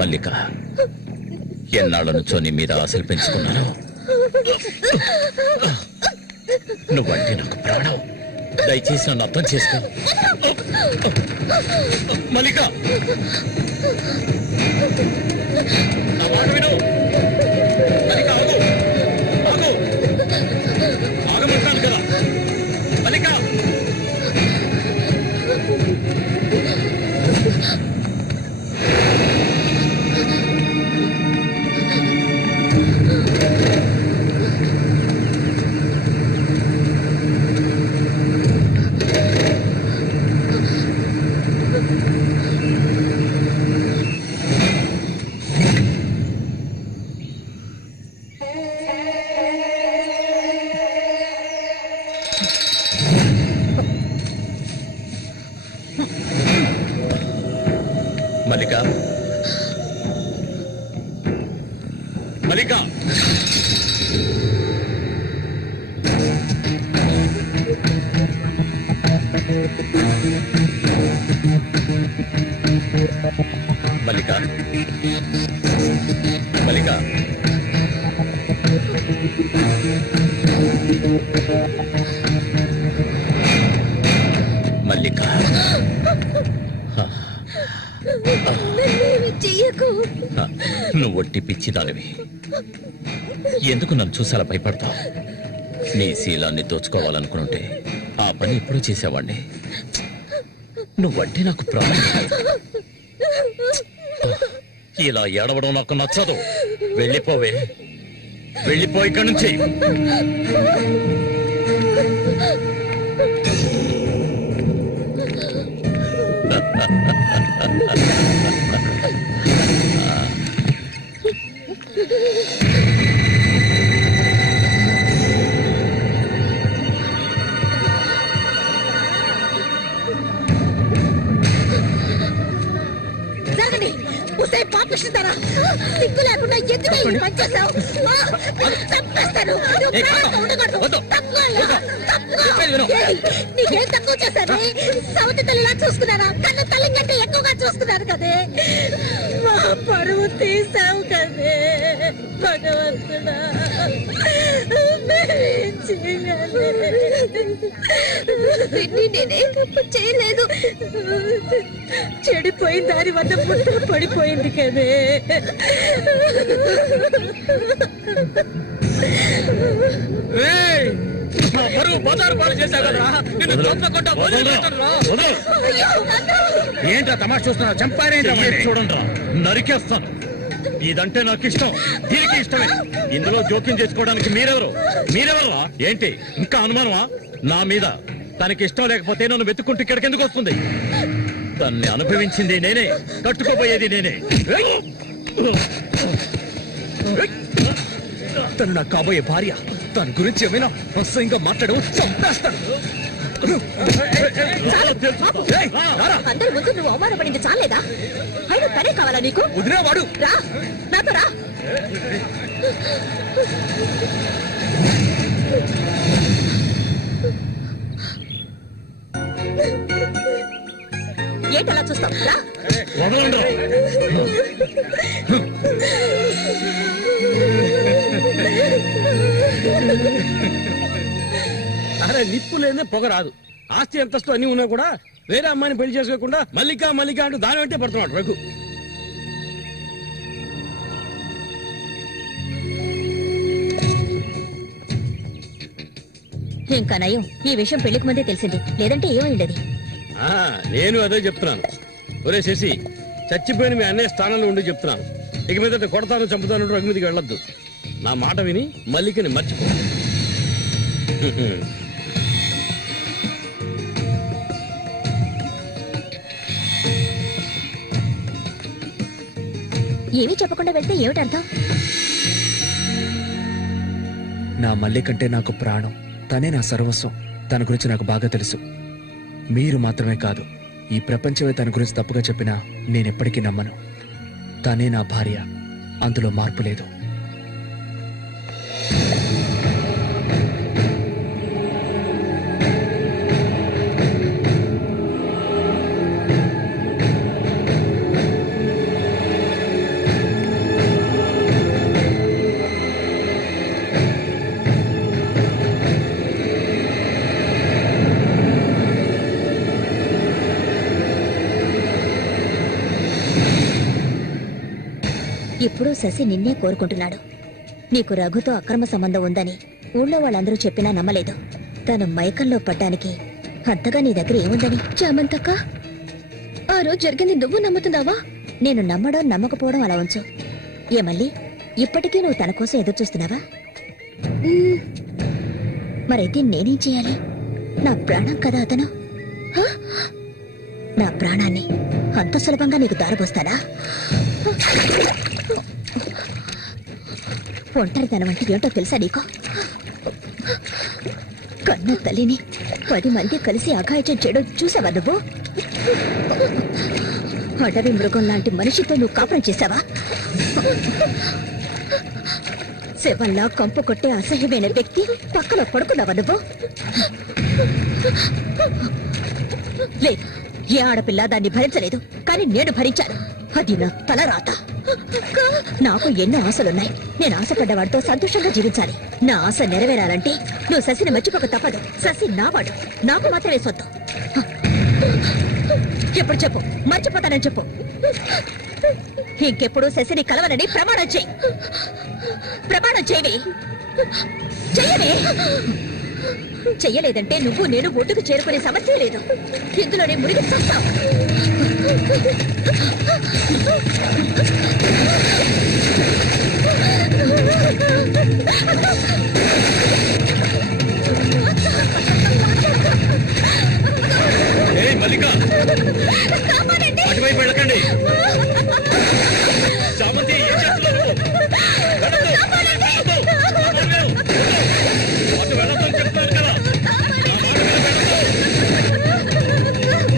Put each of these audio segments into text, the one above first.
మల్లిక, ఎన్నాళ్ళ నుంచో నీ మీద ఆశలు పెంచుకున్నాను. నువ్వంటే నాకు ప్రాణం. దయచేసి నన్ను అర్థం చేసుకో మల్లిక. నా మాట విను మల్లిక. ఆగు ఆగు, ఆగమంటాను కదా మల్లిక. మల్లిక, మల్లిక, మల్లిక, మల్లిక. మల్లిక, నువ్వు ఒట్టి పిచ్చిదానివి. ఎందుకు నన్ను చూసాలా భయపడతావు? నీ శీలాన్ని దోచుకోవాలనుకుంటే ఆ పని ఎప్పుడూ చేసేవాడిని. నువ్వంటే నాకు ప్రాణం. ఇలా ఏడవడం నాకు నచ్చదు. వెళ్ళిపోవే, వెళ్ళిపో ఇక్కడి నుంచి. సిగ్గు లేకుండా ఎందుకు పనిచేసావు? చంపేస్తాను. నీకేం తక్కువ చేశాను? సౌతి తల్లిలా చూసుకున్నారా? కన్ను తల్లి కంటే ఎక్కువగా చూసుకున్నారు కదే. మా పరువు తీసావు కదే భగవంతుడా. నేనే చేయలేదు. చెడిపోయిన దాని వద్ద పుట్టు పడిపోయింది కదే. ఏంట్రా తమాషా చూస్తున్నా? చంపారేంటి? చూడండి, నరికేస్తాను. ఇదంటే నాకు ఇష్టం, దీనికి ఇష్టమే. ఇందులో జోక్యం చేసుకోవడానికి మీరెవరా? ఏంటి ఇంకా అనుమానమా నా మీద? తనకి ఇష్టం లేకపోతే నన్ను వెతుక్కుంటూ ఇక్కడికి ఎందుకు వస్తుంది? తన్ని అనుభవించింది నేనే, కట్టుకోబోయేది నేనే. తను నాకు కాబోయే భార్య. దాని గురించి ఏమైనా అసహ్యంగా మాట్లాడవు, చంపేస్తాను. అందరి ముందు నువ్వు అవమానపడింది చాలేదా? అయినా తనే కావాలా నీకు? వదిలేవాడు. రా నాతో రా. ఏంటలా చూస్తావు? రా. అరే నిప్పు లేదే పొగ రాదు. ఆస్తి అంతస్తు అన్ని ఉన్నా కూడా వేరే అమ్మాయిని పెళ్లి చేసుకోకుండా మల్లిక మల్లిక అంటూ దాని వెంటే పడుతున్నాడు రఘు. ఇంకా నయం ఈ విషయం పెళ్లికి ముందే తెలిసింది, లేదంటే ఏమైండది? నేను అదే చెప్తున్నాను. ఒరే శశి, చచ్చిపోయిన మీ అన్నయ్య స్థానంలో ఉండి చెప్తున్నాను. ఇక మీద కొడతాను చంపుతాను రఘు మీదకి వెళ్ళొద్దు. నా మాట విని మల్లికని మర్చిపో. ఏమీ చెప్పకుండా వెళ్తే ఏమిటి అర్థం? నా మల్లికంటే నాకు ప్రాణం. తనే నా సర్వస్వం. తన గురించి నాకు బాగా తెలుసు. మీరు మాత్రమే కాదు, ఈ ప్రపంచమే తన గురించి తప్పుగా చెప్పినా నేనెప్పటికీ నమ్మను. తనే నా భార్య, అందులో మార్పు లేదు. ఇప్పుడు శశి నిన్నే కోరుకుంటున్నాడు. నీకు రఘుతో అక్రమ సంబంధం ఉందని ఊళ్ళో వాళ్ళందరూ చెప్పినా నమ్మలేదు. తను మైకంలో పడ్డానికి అంతగా నీ దగ్గర ఏముందని? చామంతక్క, ఆ రోజు జరిగింది నువ్వు నమ్ముతున్నావా? నేను నమ్మడం నమ్మకపోవడం అలా ఉంచు. ఏ మళ్ళీ ఇప్పటికీ నువ్వు తన కోసం ఎదురు చూస్తున్నావా? మరైతే నేనేం చేయాలి? నా ప్రాణం కదా అతను. హ? నా ప్రాణాన్ని అంత సులభంగా నీకు దారిపోస్తానా? ఒంటరితనం అంటే ఏంటో తెలుసా నీకు? కన్న తల్లిని 10 మంది కలిసి అఘాయిత్యం చేయడం చూసావా నువ్వు? అడవి మృగం లాంటి మనిషితో నువ్వు కాపురం చేశావా? శవంలా కంపు కొట్టే అసహ్యమైన వ్యక్తి పక్కన పడుకున్నావా నువ్వు? లేదు, ఏ ఆడపిల్ల దాన్ని భరించలేదు, కానీ నేను భరించాను. అది నా తలరాత. నాకు ఎన్నో ఆశలున్నాయి. నేను ఆశపడ్డవాడితో సంతోషంగా జీవించాలి. నా ఆశ నెరవేరాలంటే నువ్వు శశిని మర్చిపోక తప్పదు. శశి నావాడు, నాకు మాత్రమే సొత్తు. ఎప్పుడు చెప్పు, మర్చిపోతానని చెప్పు. ఇంకెప్పుడు శశిని కలవనని ప్రమాణం చేయి. ప్రమాణం చేయవి. చెయ్యవే. చెయ్యలేదంటే నువ్వు నేను ఒడ్డుకు చేరుకునే సమస్య లేదు. ఇందులోనే మునిగి చూస్తావు. మల్లిక, అటువైపు వెళ్ళకండి. చామంతి, ఏం చేస్తున్నావు? అటు వెళ్ళొద్దని చెప్తున్నాను కదా.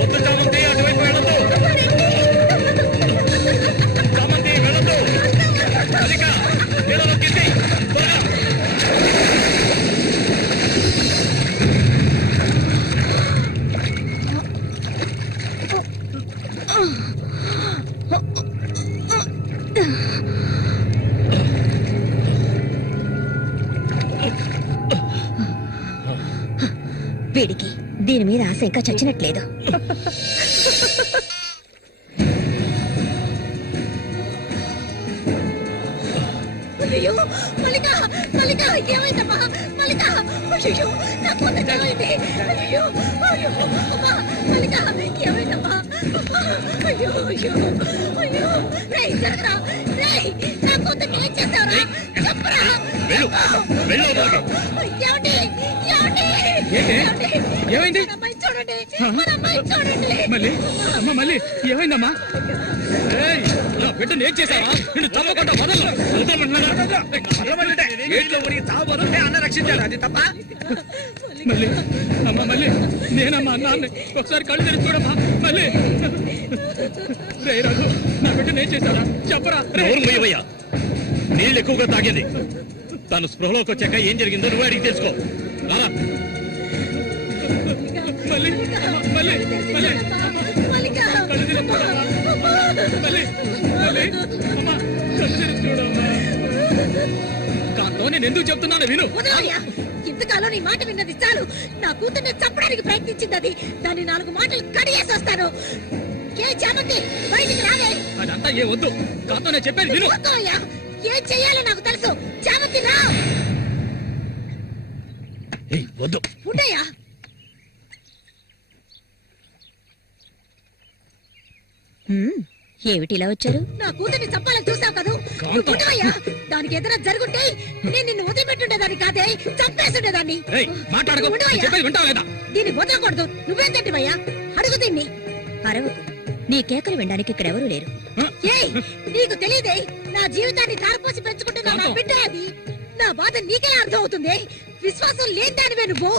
వద్దు చామంతి, అటువైపు వెళ్ళొద్దు. చామంతి వెళ్ళొద్దు. మల్లిక, నీళ్ళలో కింది త్వరగా. వీడికి దీని మీద ఆశ ఇంకా చచ్చినట్లేదు. అయ్యో మల్లిక, మల్లిక ఏమైందమ్మా? మల్లిక, అయ్యో నా కూతురు ఏమైంది? అయ్యో అయ్యో అమ్మా, మల్లిక ఏమైందమ్మా? అయ్యో అయ్యో అయ్యో, రేయ్ జరగరా, రేయ్ నా కూతురు ఏం చేస్తావరా? చెప్పరా. ఏమండి, ఏమండి, ఏమైంది? అమ్మాయి చూడండి, మన అమ్మాయి చూడండి. మళ్ళీ అమ్మ, మళ్ళీ ఏమైందమ్మా? నా బిడ్డను ఏం చేశావా? నిన్ను తప్పకుండా వదలను. అన్న రక్షించాడు, అది తప్ప. మళ్ళీ అమ్మ, మళ్ళీ నేనమ్మా అన్నాన్ని ఒకసారి కళ్ళు తెరిచి చూడమ్మా. మళ్ళీ రే రఘు, నా బిడ్డను ఏం చేశారా? చెప్పరా. నోరుమయ్యవయ్యా, నీళ్ళు ఎక్కువగా తాగింది. తను స్పృహలోకి వచ్చాక ఏం జరిగిందో నువ్వు అడిగి తెలుసుకో. రారా. మళ్ళీ మళ్ళీ మళ్ళీ మల్లిక, కళ్ళు తెరిచి చూడమ్మా. మళ్ళీ మళ్ళీ అమ్మా, కళ్ళు తెరిచి చూడమ్మా. కాంతో నేను ఎందుకు చెప్తున్నాను విను. వదలయ్యా, ఇంతకాలం నీ మాట విన్నది చాలు. నా కూతుర్ని చంపడానికి ప్రయత్నించింది అది. దాన్ని 4 మాటలు కడిగేసి వస్తాను. ఏ చామంతి, బయటికి రాలే. అదంతా ఏ వద్దు. కాంతో నేను చెప్పేది విను. వద్దయ్యా, ఏం చెయ్యాలో నాకు తెలుసు. చామంతి రా. వద్దు. ఉండయ్యా. ఏమిటి ఇలా వచ్చారు? నా కూతుర్ని చంపాలని చూసావు కదా. ఉండవయ్యా, దానికి ఏదైనా జరుగుంటే నేను నిన్ను వదిలిపెట్టుండేదాన్ని కాదే, చంపేస్తుండేదాన్ని. మాట్లాడుకో. దీన్ని వదలకూడదు. నువ్వేం తింటివయ్యా? అడుగు దీన్ని. అరవు. నీ కేకలు వినడానికి ఇక్కడ ఎవరూ లేరు. ఏయ్, నీకు తెలియదే, నా జీవితాన్ని ధారపోసి పెంచుకుంటున్నా నా బిడ్డ అది. నా బాధ నీకెలా అర్థం అవుతుంది? విశ్వాసం లేనిదానివే నువ్వు.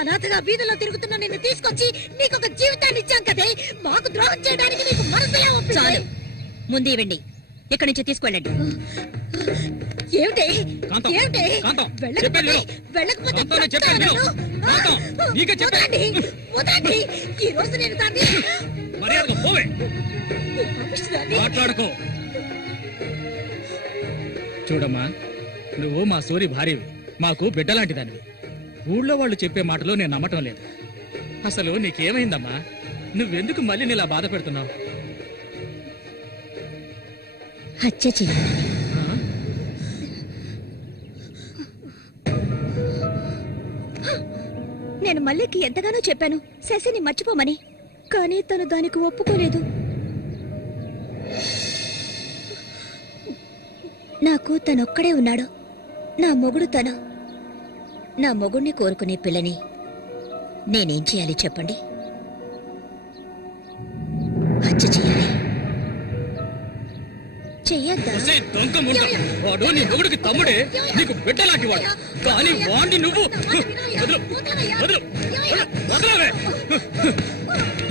అనాథగా వీధిలో తిరుగుతున్న నిన్ను తీసుకొచ్చి నీకొక జీవితాన్ని ఇచ్చాం కదే. మాకు ద్రోహం చేయడానికి నీకు మనసులే ఒప్పింది. చాలు, ముందు ఇవ్వండి. ఇక్కడి నుంచి తీసుకెళ్ళండి. ఏమిటి ఏమిటి? వెళ్ళకపోతే వదండి. ఈ రోజు నేను దాన్ని మాట్లాడుకో. చూడమ్మా, నువ్వు మా సూరి భార్యవి, మాకు బిడ్డలాంటిదానివి. ఊళ్ళో వాళ్ళు చెప్పే మాటలు నేను నమ్మటం లేదు. అసలు నీకేమైందమ్మా? నువ్వెందుకు మళ్ళీ ఇలా బాధ పెడుతున్నావు? హత్య చేయాలి. నేను మల్లికి ఎంతగానో చెప్పాను శశిని మర్చిపోమని, కానీ తను దానికి ఒప్పుకోలేదు. నాకు తనొక్కడే ఉన్నాడు. నా మొగుడు తను. నా మొగుడిని కోరుకునే పిల్లని నేనేం చేయాలి చెప్పండి? హత్య చేయాలి. చెయ్యొద్దా? వాడు నీ మొగుడికి తమ్ముడే, నీకు బిడ్డలాంటి వాడు. కానీ వాడిని నువ్వు వదలు, వదలు, వదలవే.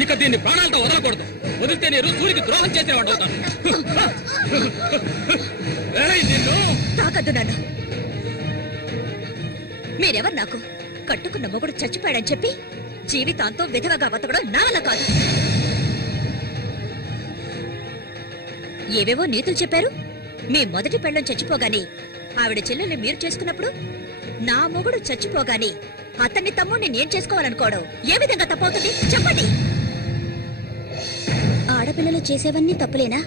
ఇక దీన్ని ప్రాణాలతో వదలకూడదు. వదిలితే నేను సూరికి ద్రోహం చేసిన వాడు అవుతాను. తాకద్దు నన్ను. మీరెవరు నాకు? కట్టుకున్న మొగుడు చచ్చిపోయాడని చెప్పి జీవితాంతం విధవగా బతకడం నా వల్ల కాదు. ఏవేవో నీతులు చెప్పారు. మీ మొదటి పెళ్ళం చచ్చిపోగానే ఆవిడ చెల్లెల్ని మీరు చేసుకున్నప్పుడు నా మొగుడు చచ్చిపోగానే అతన్ని తమ్ముడిని నేను చేసుకోవాలనుకోవడం ఏ విధంగా తప్పవుతుంది చెప్పండి? ఆడపిల్లలు చేసేవన్నీ తప్పులేనా?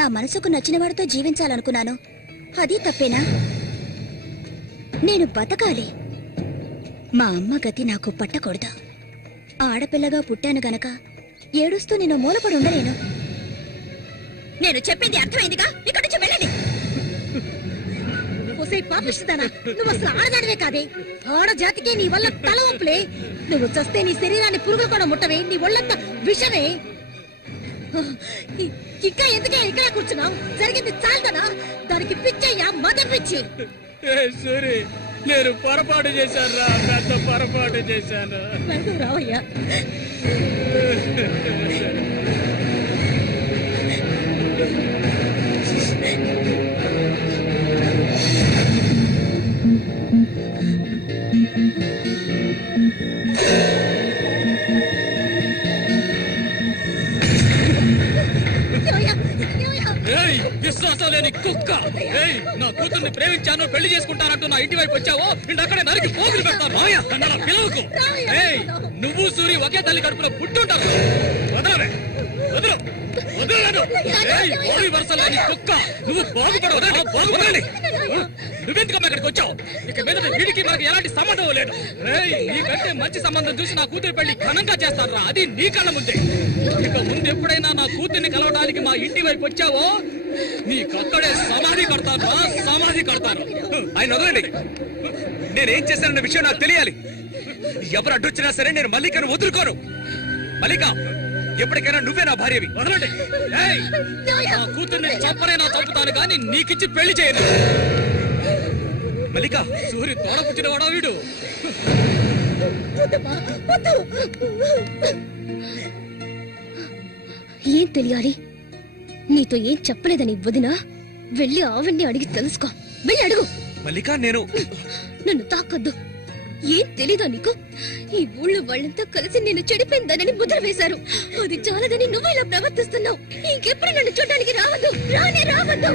నా మనసుకు నచ్చిన వాడితో జీవించాలనుకున్నాను, అది తప్పేనా? నేను బతకాలి. మా అమ్మ గతి నాకు పట్టకూడదు. ఆడపిల్లగా పుట్టాను గనక ఏడుస్తూ నేను మూలపడి ఉండలేను. నేను చెప్పింది అర్థమైందిగా? ఇక్కడి నుంచి వెళ్ళండి. పాపిస్తుందానా? నువ్వు అసలు ఆడదానివే కాదే. ఆడ జాతికే నీ వల్ల తల ఒప్పులే. నువ్వు చస్తే నీ శరీరాన్ని పురుగులు కూడా ముట్టవే. నీ ఒళ్ళంతా విషమే. ఇంకా ఎందుకే ఇక్కడ కూర్చున్నావు? జరిగింది చాలదనా? దానికి పిచ్చయ్యా, మదర్ పిచ్చి. సూరి, నేను పొరపాటు చేశాను రా, పెద్ద పొరపాటు చేశాను. రావయ్యా. విశ్వాసం లేని కుక్క! నా కూతుర్ని ప్రేమించాను, పెళ్లి చేసుకుంటానంటూ నా ఇంటి వైపు వచ్చావో అక్కడే నరికి పోగులు పెడతాను. పిలవకు. నువ్వు సూరి ఒకే తల్లి కడుపులో పుట్టుంటారు. వదలవే, వదలు, వదలను. వరుస లేని కుక్క, నువ్వు బాగుపడవాలి. నువ్వెందుకమ్మా ఇక్కడికి వచ్చావు? ఇక మీద వీడికి మనకి ఎలాంటి సంబంధం లేదు. నీకంటే మంచి సంబంధం చూసి నా కూతురు పెళ్లి ఘనంగా చేస్తారా, అది నీ కళ్ళ ముందే. ఇక ముందు ఎప్పుడైనా నా కూతుర్ని కలవడానికి మా ఇంటి వైపు వచ్చావో నీకక్కడే సమాధి కడతాను, సమాధి కడతాను. ఆయన వదలండి. నేనేం చేశానన్న విషయం నాకు తెలియాలి. ఎవరు అడ్డొచ్చినా సరే నేను మల్లికను వదులుకోను. మల్లిక, ఎప్పటికైనా నువ్వే నా భార్యవి. వదలండి. నా కూతుర్ని చంపనైనా చంపుతాను కానీ నీకిచ్చి పెళ్లి చేయను. మల్లిక, సూర్యు తోడపుచ్చిన వాడా వీడు? ఏం తెలియాలి? నీతో ఏం చెప్పలేదని వదినా. వెళ్ళి ఆవిడ్ని అడిగి తెలుసుకో. వెళ్ళి అడుగు. మల్లిక, నేను నన్ను తాకొద్దు. ఏం తెలీదా నీకు? ఈ ఊళ్ళో వాళ్ళంతా కలిసి నేను చెడిపోయిందనని ముద్ర వేశారు. అది చాలదని నువ్వు ఇలా ప్రవర్తిస్తున్నావు. ఇంకెప్పుడు నన్ను చూడడానికి రావద్దు. రానే రావద్దు.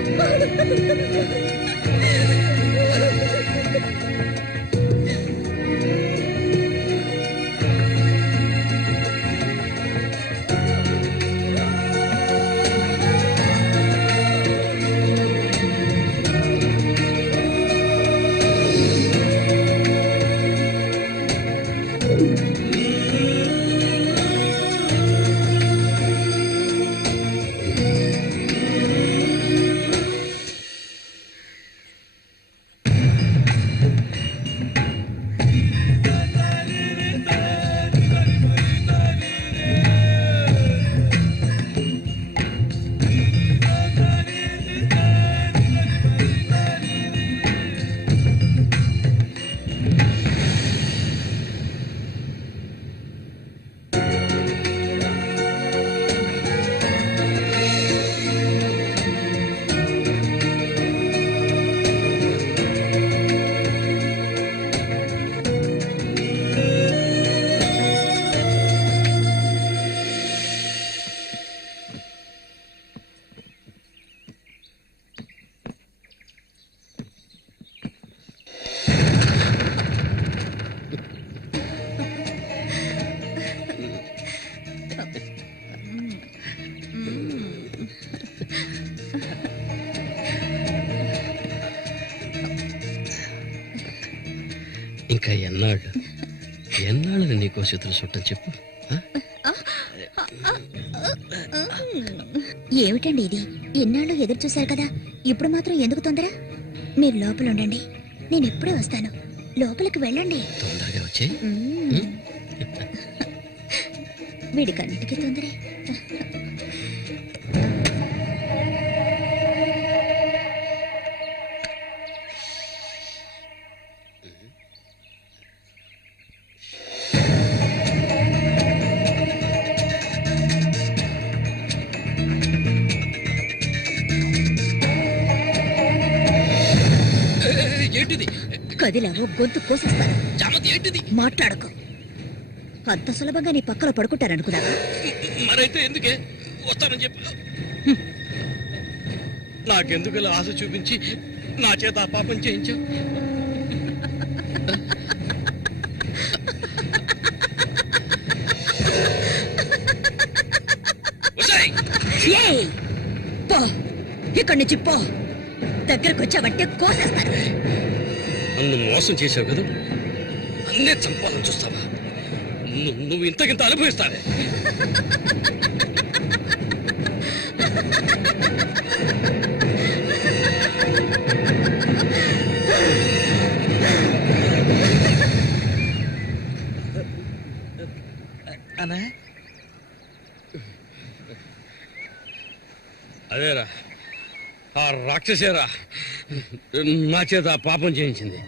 ఇంకా ఎన్నాళ్ళు నీకో చేతులు చుట్టం చెప్పు. ఏమిటండి ఇది? ఎన్నాళ్ళు ఎదురు చూశారు కదా, ఇప్పుడు మాత్రం ఎందుకు తొందర? మీరు లోపల ఉండండి, నేను ఇప్పుడే వస్తాను. లోపలికి వెళ్ళండి. తొందరగా వచ్చే. వీడికన్నిటికీ తొందరే. ఏంటిది? కదిలావో గొంతు కోసేస్తాను. చామంతి ఏంటిది? మాట్లాడకు. అంత సులభంగా నీ పక్కన పడుకుంటారనుకున్నావా? మరైతే ఎందుకే వస్తానని చెప్పు. నాకెందుకు ఇలా ఆశ చూపించి నా చేత ఆ పాపం చేయించా? ఏయ్! పో, ఇక్కడి నుంచి పో. దగ్గరకు వచ్చావంటే కోసేస్తాను. నన్ను మోసం చేశావు కదా, అన్నే చంపాలని చూస్తావా? నువ్వు ఇంతకింత అనుభవిస్తావే. అదేరా, ఆ రాక్షసేరా నా చేత ఆ పాపం చేయించింది.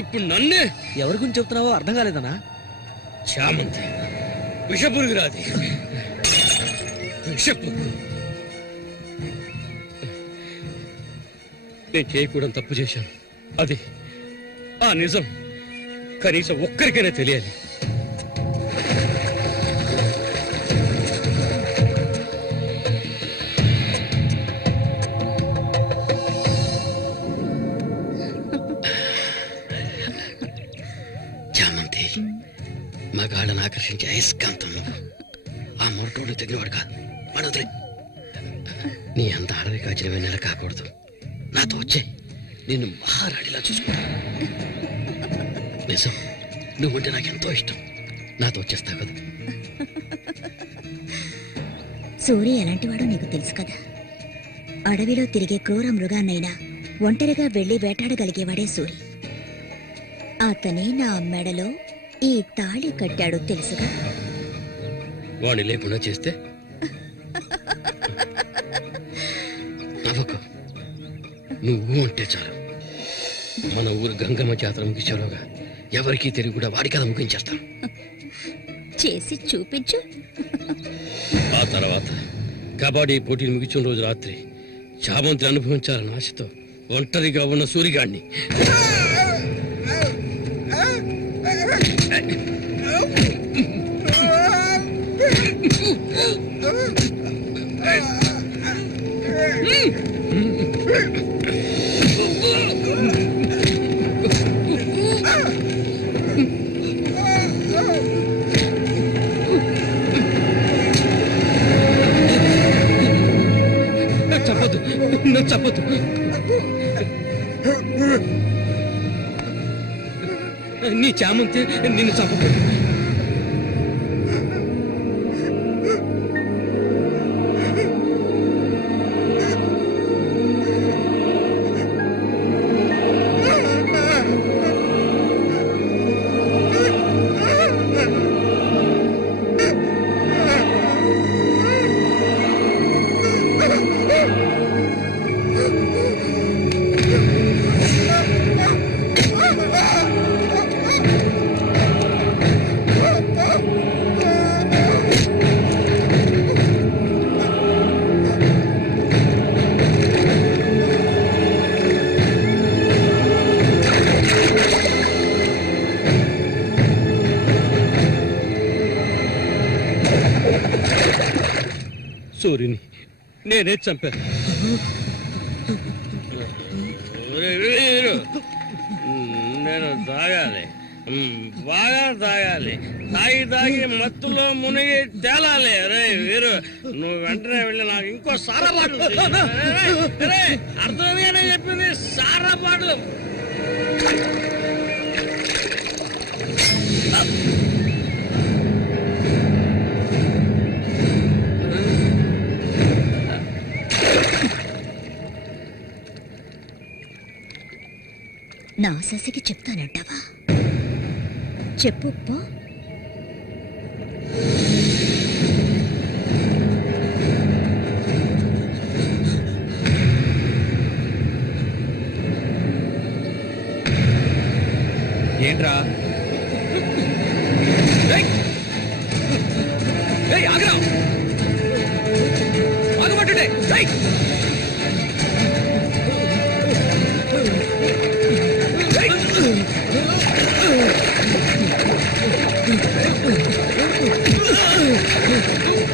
ఇప్పుడు నన్నే. ఎవరి గురించి చెప్తున్నావో అర్థం కాలేదనా? చామంతి విషపురుగురాది, విషపు. నేను చేయకూడదు తప్పు చేశాను. అది ఆ నిజం కనీసం ఒక్కరికైనా తెలియాలి. చామంతి మగాళ్ళని ఆకర్షించే అయస్కాంతం నువ్వు. ఆ మొరటోడు తగినవాడు కాదు, వాడొదిలే. నీ అంత అడవి కాచిన వెన్నెల కాకూడదు. నాతో వచ్చే నిన్ను మహారాణిలా చూసుకుంటా. నిజం, నువ్వంటే నాకెంతో ఇష్టం. నాతో వచ్చేస్తావు కదా. సూర్య ఎలాంటివాడో నీకు తెలుసు కదా. అడవిలో తిరిగే క్రూర మృగాన్నైనా ఒంటరిగా వెళ్లి వేటాడగలిగేవాడే సూరి. అతనే నా మెడలో ఈ తాళి కట్టాడు తెలుసుగా. వాణ్ణి లేకుండా చేస్తే నవ్వకు. నువ్వు అంటే చాలు. మన ఊరు గంగమ్మ జాతర ముగించేలోగా ఎవరికీ తెలియకుండా వాడి కథ ముగించేస్తాను. చేసి చూపించు. ఆ తర్వాత కబడ్డీ పోటీలు ముగించిన రోజు రాత్రి చామంతిని అనుభవించాలని ఆశతో ఒంటరిగా ఉన్న సూరిగాడిని చంపదు, నన్ను చంపదు. నీ చామంతి నిన్ను చంపదు. సూర్యుని నేనే చంపాను. నేను తాగాలి, బాగా తాగాలి. తాగి మత్తులో మునిగి తేలాలి. రే వీరు, నువ్వు వెంటనే వెళ్ళి నాకు ఇంకో సారా బాటలు అర్థమేనే చెప్పింది. సారా బాటలు నా శశికి చెప్తానంటావా? చెప్పు పో. ఏంట్రా ఆగరా ఆగమంటుంటే